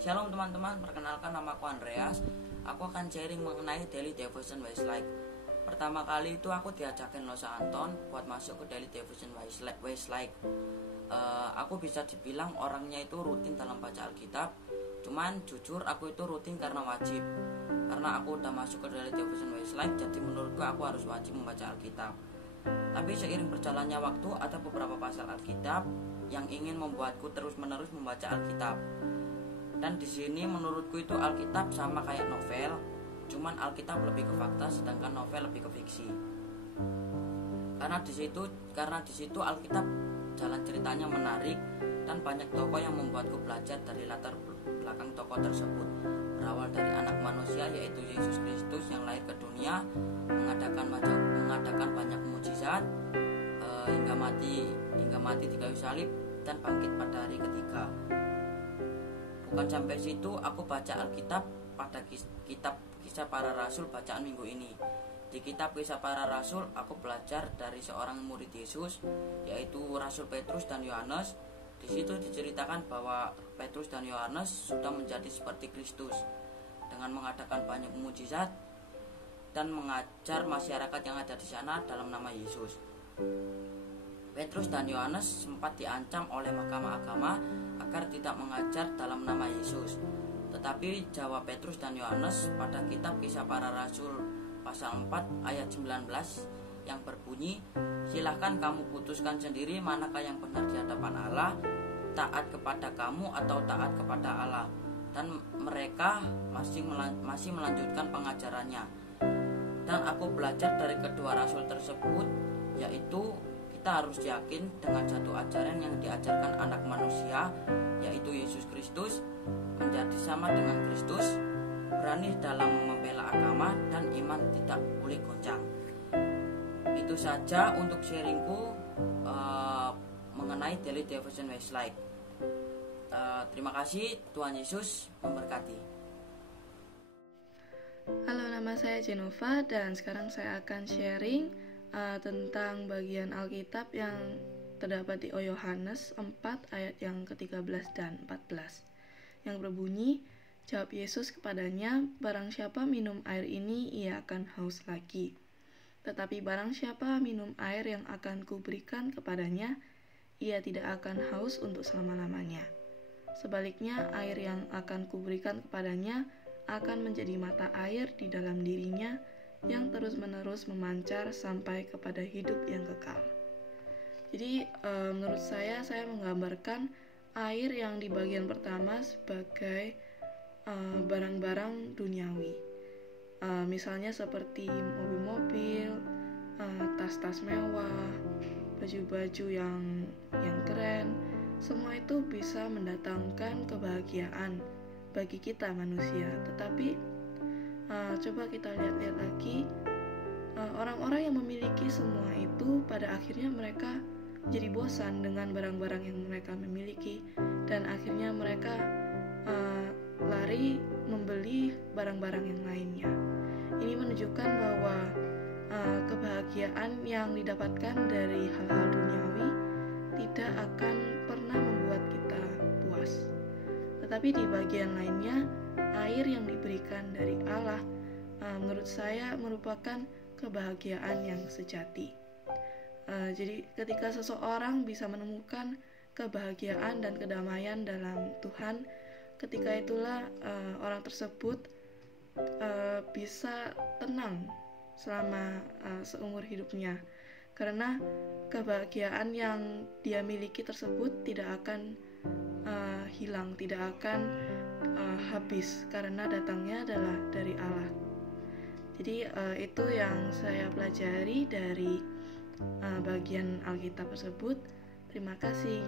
Shalom teman-teman, perkenalkan namaku Andreas. Aku akan sharing mengenai Daily Devotion Westlake. Pertama kali itu aku diajakin Losa Anton buat masuk ke Daily Devotion Westlake. Aku bisa dibilang orangnya itu rutin dalam baca Alkitab. Cuman jujur aku itu rutin karena wajib. Karena aku udah masuk ke Daily Devotion Westlake, jadi menurutku aku harus wajib membaca Alkitab. Tapi seiring berjalannya waktu, ada beberapa pasal Alkitab yang ingin membuatku terus-menerus membaca Alkitab. Dan di sini menurutku itu Alkitab sama kayak novel, cuman Alkitab lebih ke fakta sedangkan novel lebih ke fiksi. Karena di situ Alkitab jalan ceritanya menarik dan banyak tokoh yang membuatku belajar dari latar belakang tokoh tersebut. Berawal dari anak manusia yaitu Yesus Kristus yang lahir ke dunia, mengadakan banyak mukjizat hingga mati di kayu salib dan bangkit pada hari ketiga. Bukan sampai situ, aku baca Alkitab pada kitab Kisah Para Rasul bacaan minggu ini. Di kitab Kisah Para Rasul, aku belajar dari seorang murid Yesus, yaitu Rasul Petrus dan Yohanes. Di situ diceritakan bahwa Petrus dan Yohanes sudah menjadi seperti Kristus dengan mengadakan banyak mukjizat dan mengajar masyarakat yang ada di sana dalam nama Yesus. Petrus dan Yohanes sempat diancam oleh mahkamah agama agar tidak mengajar dalam nama Yesus. Tetapi jawab Petrus dan Yohanes pada kitab Kisah Para Rasul pasal 4 ayat 19 yang berbunyi, "Silahkan kamu putuskan sendiri manakah yang benar di hadapan Allah, taat kepada kamu atau taat kepada Allah." Dan mereka masih melanjutkan pengajarannya. Dan aku belajar dari kedua rasul tersebut, yaitu kita harus yakin dengan satu ajaran yang diajarkan anak manusia, yaitu Yesus Kristus, menjadi sama dengan Kristus, berani dalam membela agama, dan iman tidak boleh goncang. Itu saja untuk sharingku mengenai Daily Devotion Westlake. Terima kasih, Tuhan Yesus memberkati. Halo, nama saya Jenova dan sekarang saya akan sharing tentang bagian Alkitab yang terdapat di Yohanes 4 ayat yang ke-13 dan 14 yang berbunyi, "Jawab Yesus kepadanya, barang siapa minum air ini ia akan haus lagi. Tetapi barang siapa minum air yang akan kuberikan kepadanya, ia tidak akan haus untuk selama-lamanya. Sebaliknya air yang akan kuberikan kepadanya akan menjadi mata air di dalam dirinya yang terus-menerus memancar sampai kepada hidup yang kekal." Jadi menurut saya menggambarkan air yang di bagian pertama sebagai barang-barang duniawi. Misalnya seperti mobil-mobil, tas-tas mewah, baju-baju yang keren. Semua itu bisa mendatangkan kebahagiaan bagi kita manusia. Tetapi coba kita lihat-lihat lagi, orang-orang yang memiliki semua itu pada akhirnya mereka jadi bosan dengan barang-barang yang mereka miliki, dan akhirnya mereka lari membeli barang-barang yang lainnya. Ini menunjukkan bahwa kebahagiaan yang didapatkan dari hal-hal duniawi tidak akan pernah membuat kita puas. Tetapi di bagian lainnya, air yang diberikan dari Allah menurut saya merupakan kebahagiaan yang sejati. Jadi ketika seseorang bisa menemukan kebahagiaan dan kedamaian dalam Tuhan, ketika itulah orang tersebut bisa tenang selama seumur hidupnya, karena kebahagiaan yang dia miliki tersebut tidak akan hilang, tidak akan habis, karena datangnya adalah dari Allah. Jadi itu yang saya pelajari dari bagian Alkitab tersebut. Terima kasih.